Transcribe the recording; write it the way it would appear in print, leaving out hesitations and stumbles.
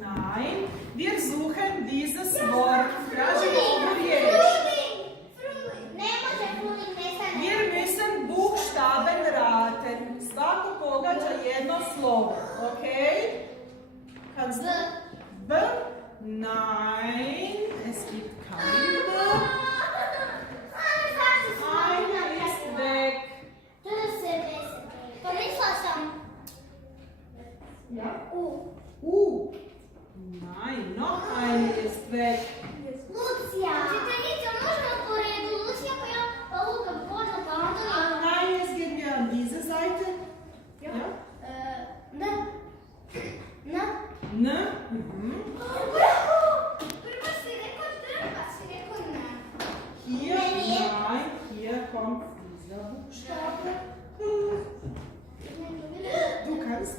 Nein. Wir suchen dieses Wort. Tražimo ovu riječ. Wir müssen Buchstaben raten. Svako pogađa jedno slovo. Ok? Kannst du? B? Nein. Es gibt kein B. Eine ist weg. Ja? U. Nein, noch eine ist weg. Nein, jetzt gehen wir an diese Seite. Ja? Ne? Mhm. Hier, nein, hier kommt dieser Buchstabe. Du kannst.